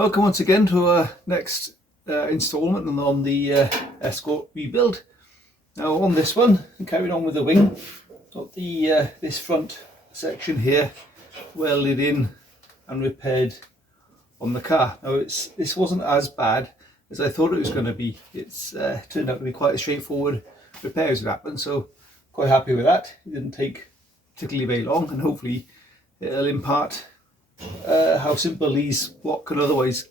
Welcome once again to our next instalment on the Escort rebuild. Now on this one, carrying on with the wing, got the this front section here welded in and repaired on the car. Now this wasn't as bad as I thought it was going to be. It's turned out to be quite a straightforward repair as it happened, so quite happy with that. It didn't take particularly very long, and hopefully it'll impart how simple what could otherwise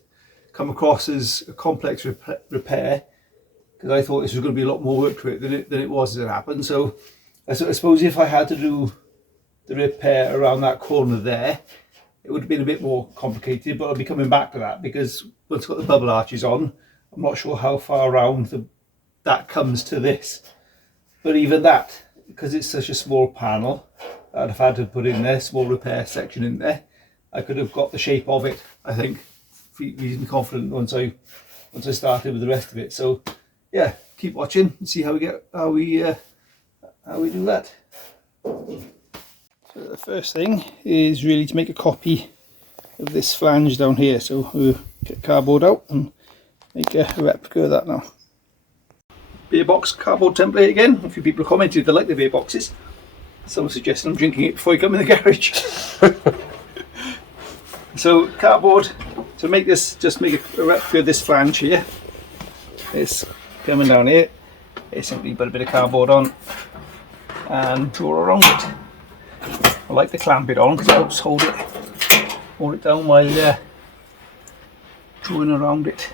come across as a complex repair, because I thought this was going to be a lot more work to it than it was as it happened. So I suppose if I had to do the repair around that corner there, it would have been a bit more complicated, but I'll be coming back to that, because once I've got the bubble arches on, I'm not sure how far around that comes to this. But even that, because it's such a small panel, I'd have had to put in there, small repair section in there. I could have got the shape of it, I think, reasonably confident once I started with the rest of it. So yeah, keep watching and see how we do that. So the first thing is really to make a copy of this flange down here. So we'll get cardboard out and make a replica of that now. Beer box cardboard template again. A few people have commented they like the beer boxes. Someone suggested I'm drinking it before I come in the garage. So cardboard, to make this, just make a replica of this flange here. It's coming down here. It's simply put a bit of cardboard on and draw around it. I like to clamp it on because it helps hold it down while drawing around it.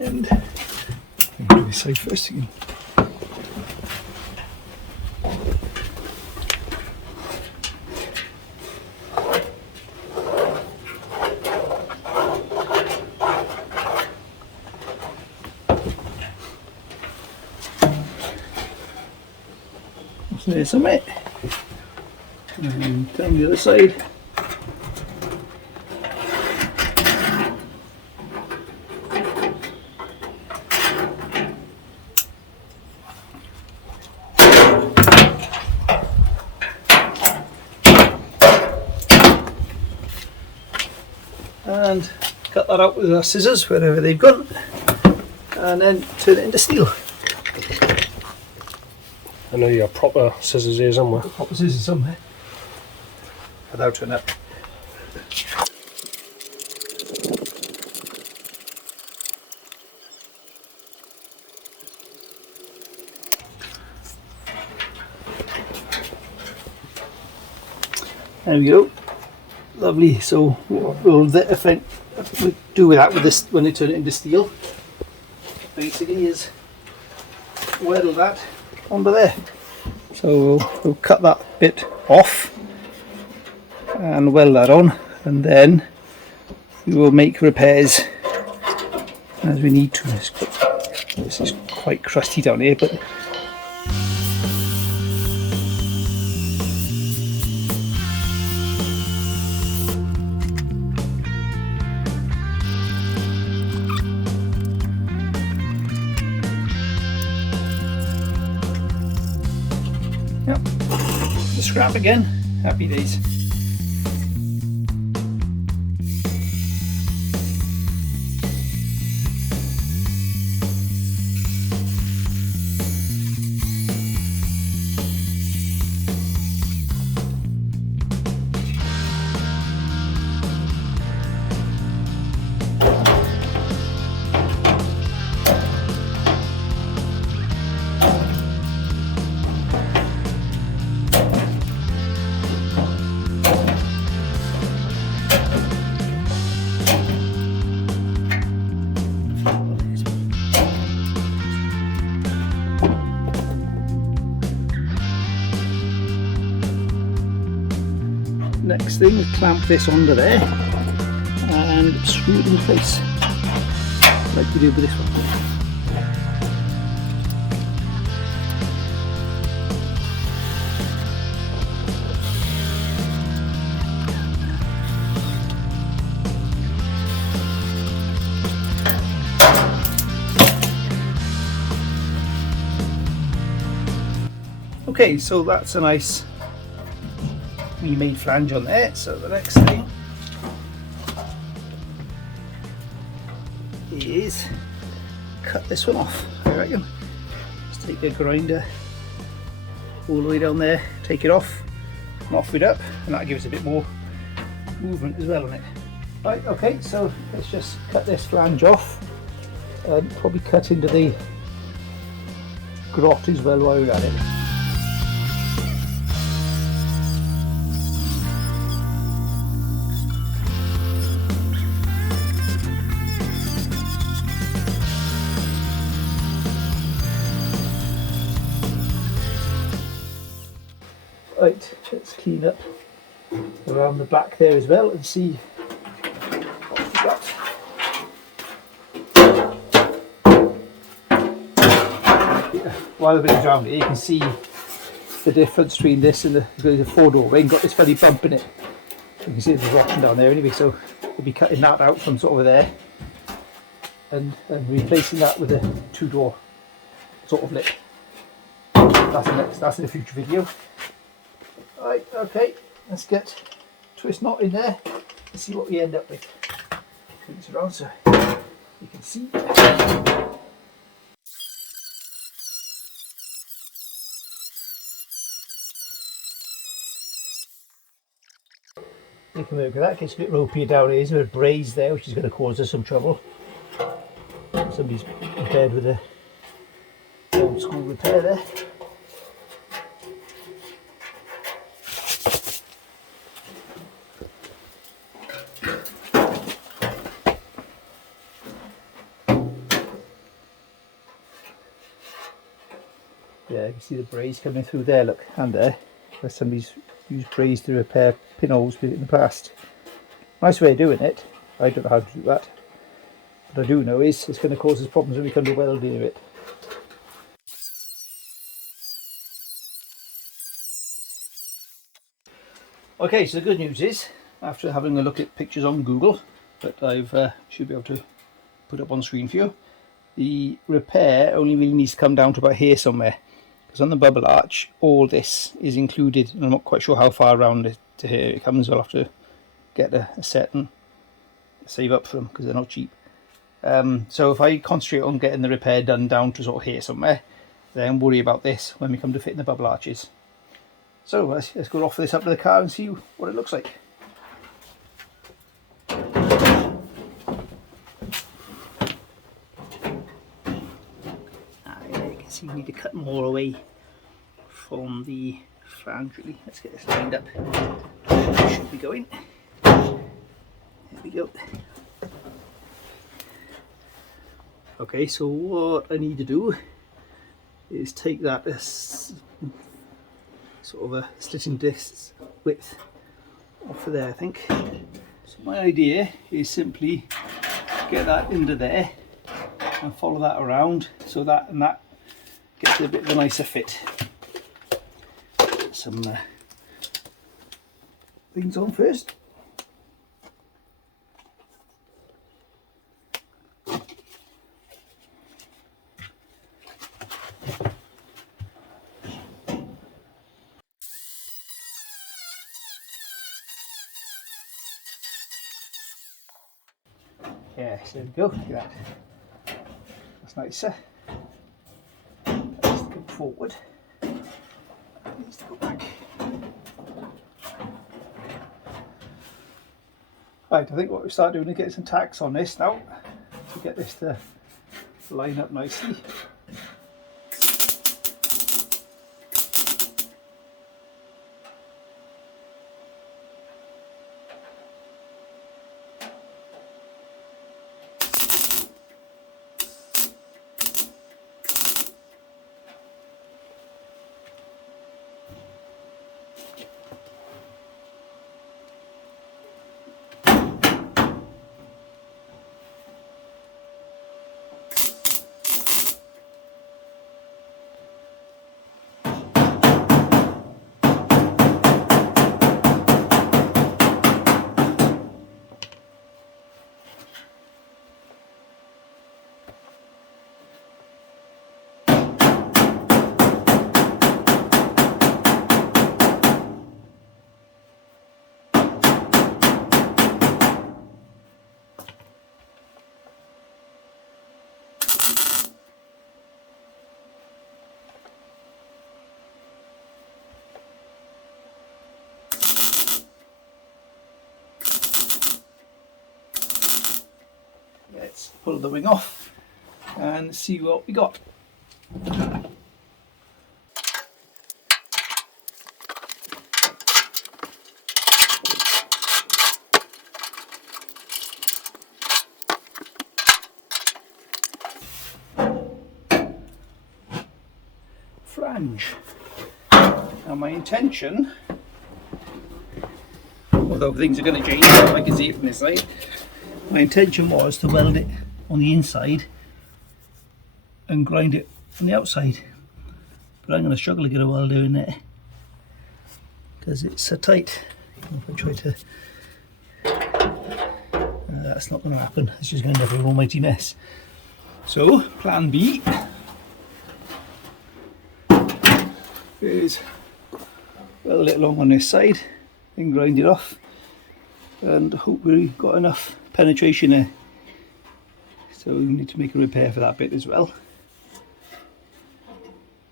And do this side first again. So there's some it. And down the other side. And cut that out with our scissors wherever they've gone, and then turn it into steel. I know you have proper scissors here somewhere. Proper scissors somewhere. That'll turn up. There we go. Lovely. So what we'll do with that, with this, when they turn it into steel, basically is weld that onto there. So we'll cut that bit off and weld that on, and then we will make repairs as we need to. This is quite crusty down here, but yep, the scrap again, happy days. Next thing is clamp this onto there and screw it in place like we did with this one. Okay, so that's a nice remade flange on there. So the next thing is cut this one off, I reckon. Just take a grinder all the way down there, take it off, and off it up, and that gives a bit more movement as well on it. Right, okay, so let's just cut this flange off and probably cut into the grot as well while we're at it. Right, let's clean up around the back there as well and see what we've got. While I've been around here, you can see the difference between this and the four-door ring. Got this funny bump in it. You can see it's rotting down there anyway, so we'll be cutting that out from sort of there and replacing that with a two-door sort of lip. That's in a future video. Right, okay, let's get twist knot in there and see what we end up with. Turn this around so you can see. Take a look at that, gets a bit ropey down here, there's a bit of braze there which is going to cause us some trouble. Somebody's repaired with a old school repair there. Yeah, you can see the braze coming through there, look, and there. There's somebody's used braze to repair pinholes in the past. Nice way of doing it. I don't know how to do that. What I do know is it's going to cause us problems when we come to welding it. Okay, so the good news is, after having a look at pictures on Google that I've should be able to put up on screen for you, the repair only really needs to come down to about here somewhere. Because on the bubble arch, all this is included, and I'm not quite sure how far around it to here it comes. I'll have to get a set and save up for them because they're not cheap. So if I concentrate on getting the repair done down to sort of here somewhere, then worry about this when we come to fitting the bubble arches. So let's go off this up to the car and see what it looks like. So you need to cut more away from the flange really. Let's get this lined up. Should be going. There we go. Okay, so what I need to do is take that sort of a slitting disc width off of there, I think. So my idea is simply get that into there and follow that around so that and that gets a bit of a nicer fit. Get some things on first. Yes, there we go. Look at that. That's nicer. Needs to go forward. Needs to go back. Right, I think what we start doing is get some tacks on this now to get this to line up nicely. pull the wing off and see what we got. Flange. Now my intention, although things are going to change, I can see it from this side, my intention was to weld it on the inside and grind it on the outside, but I'm going to struggle to get a welder in there because it's so tight. If I try to, that's not going to happen. It's just going to end up an almighty mess. So plan B is weld it along on this side and grind it off, and hope we've got enough penetration there. So we need to make a repair for that bit as well.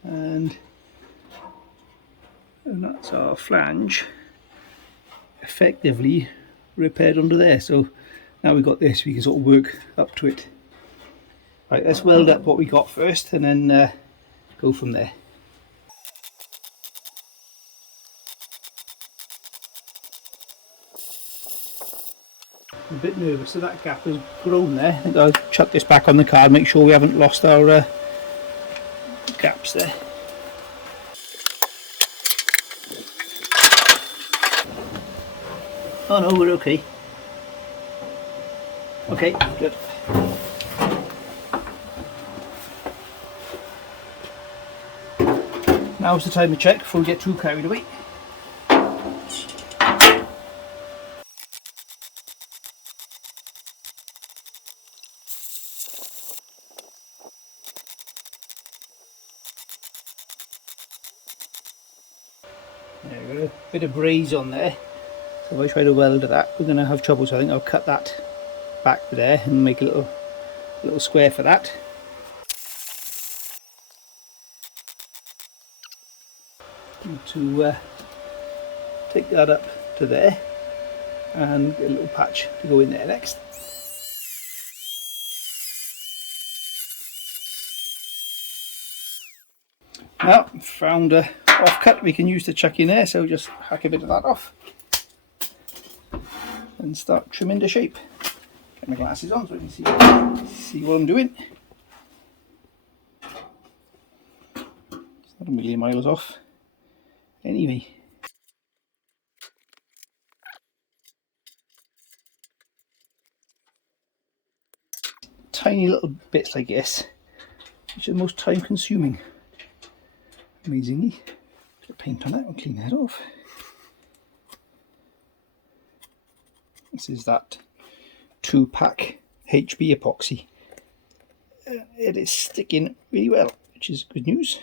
And that's our flange effectively repaired under there. So now we've got this, we can sort of work up to it. Right, let's weld up what we got first and then go from there. I'm a bit nervous, so that gap has grown there. I think I'll chuck this back on the card, make sure we haven't lost our gaps there. Oh no, we're okay. Okay, good. Now's the time to check before we get too carried away. There we go, a bit of braze on there. So if I try to weld that, we're going to have trouble. So I think I'll cut that back to there and make a little square for that. And to take that up to there and get a little patch to go in there next. Now found a offcut we can use to chuck in there, so just hack a bit of that off and start trimming to shape. Get my glasses on so I can see what I'm doing. It's not a million miles off anyway. Tiny little bits like this, which are the most time consuming. Amazingly. Bit of paint on that and clean that off. This is that 2-pack HB epoxy. It is sticking really well, which is good news.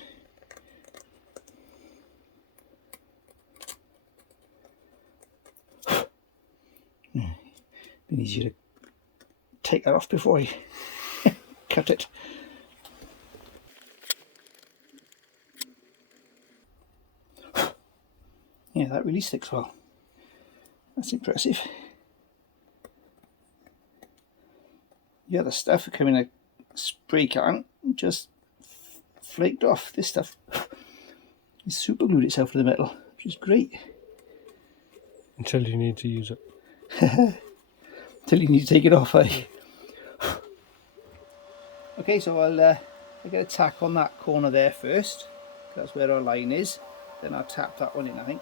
Been easier to take that off before I cut it. Yeah, that really sticks well. That's impressive. The other stuff came in a spray can, just flaked off. This stuff is super glued itself to the metal, which is great. Until you need to use it. Until you need to take it off, eh? Okay, so I'll get a tack on that corner there first. That's where our line is. Then I'll tap that one in, I think.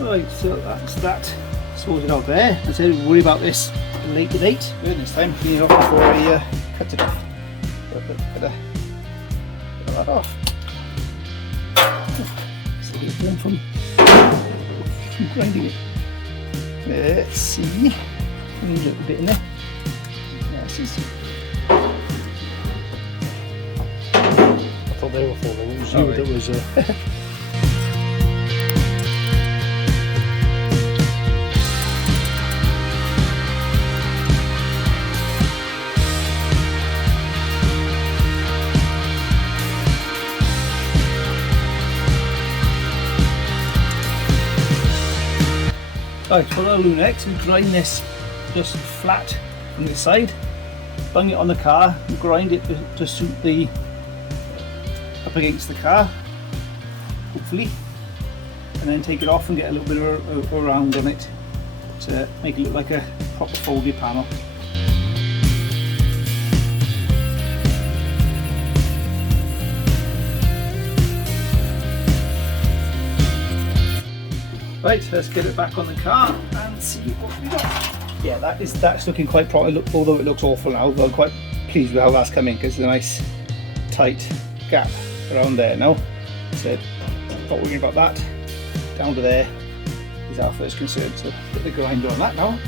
Right, so that's that sorted out there. I said we'll worry about this at a later date. Goodness, time clean it off before I cut it off. Got that off. So here's one from grinding it. Let's see. Need a little bit in there. Yes, I thought they were falling. It was you that was. Right, what I'll do next is grind this just flat on the side, bung it on the car and grind it to suit the up against the car, hopefully, and then take it off and get a little bit of a round on it to make it look like a proper folded panel. Right, let's get it back on the car and see what we got. Yeah, that's looking quite proper, although it looks awful now, but I'm quite pleased with how that's coming because there's a nice tight gap around there now. So not worrying about that. Down to there is our first concern. So put the grinder on that now.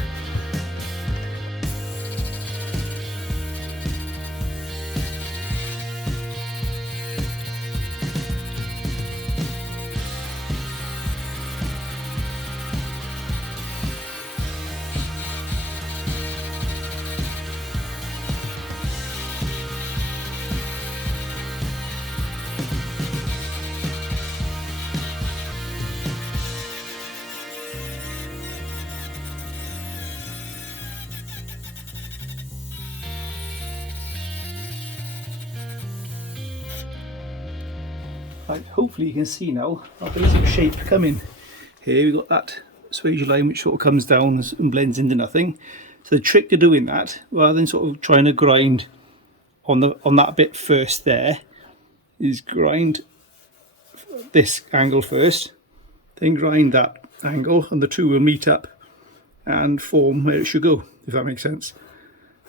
Right, hopefully you can see now our basic shape coming. Here we've got that suasion line which sort of comes down and blends into nothing. So the trick to doing that, rather than sort of trying to grind on that bit first there, is grind this angle first, then grind that angle, and the two will meet up and form where it should go, if that makes sense.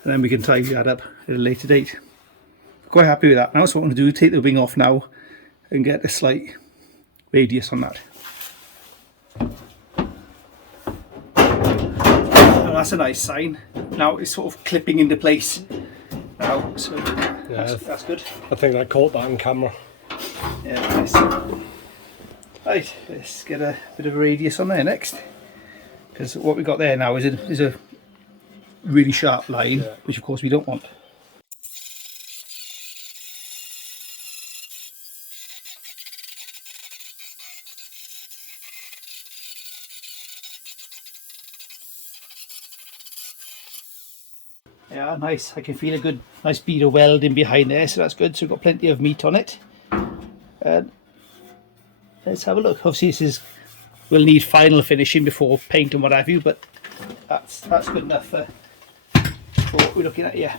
And then we can tidy that up at a later date. Quite happy with that now, so what I'm going to do is take the wing off now and get a slight radius on that. And that's a nice sign. Now it's sort of clipping into place now, so yeah, that's good. I think I caught that on camera. Yeah, nice. Right, let's get a bit of a radius on there next, because what we've got there now is a really sharp line, yeah, which of course we don't want. Yeah, nice. I can feel a good, nice bead of welding behind there, so that's good. So we've got plenty of meat on it. And let's have a look. Obviously, we'll need final finishing before paint and what have you, but that's good enough for what we're looking at here.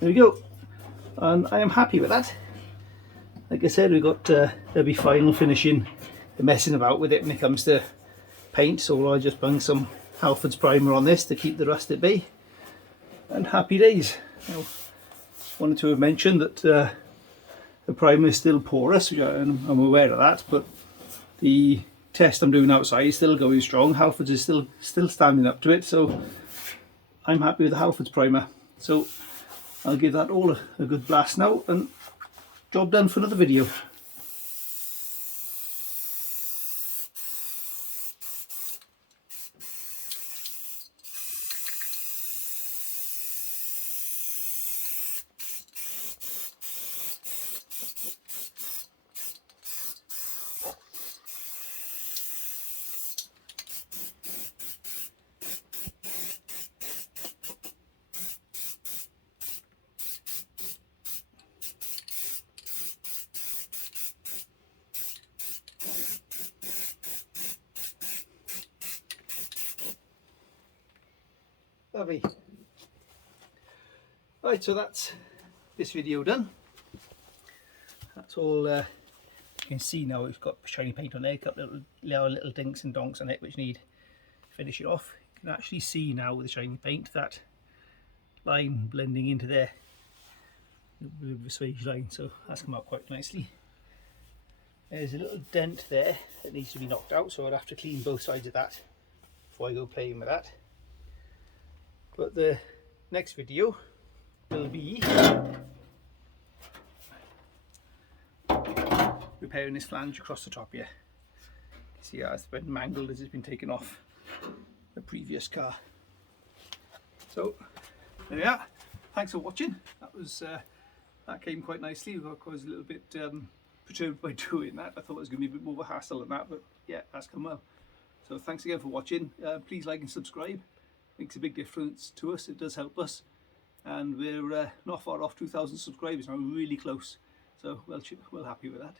There we go. And I am happy with that. Like I said, we've got there'll be final finishing, the messing about with it when it comes to paint, so I'll just bung some Halford's primer on this to keep the rust at bay, and happy days. Now, wanted to have mentioned that the primer is still porous, which I'm aware of that, but the test I'm doing outside is still going strong. Halford's is still standing up to it, so I'm happy with the Halford's primer. So I'll give that all a good blast now, and job done for another video. Lovely. Right, so that's this video done. That's all you can see now. It's got shiny paint on there, got little dinks and donks on it which need finishing off. You can actually see now with the shiny paint that line blending into there, the suede line, so that's come out quite nicely. There's a little dent there that needs to be knocked out, so I'll have to clean both sides of that before I go playing with that. But the next video will be repairing this flange across the top here. You see how it's been mangled as it's been taken off the previous car. So there we are. Thanks for watching. That came quite nicely. I was a little bit perturbed by doing that. I thought it was going to be a bit more of a hassle than that, but yeah, that's come well. So thanks again for watching. Please like and subscribe. Makes a big difference to us. It does help us, and we're not far off 2,000 subscribers now. We're really close. So well happy with that.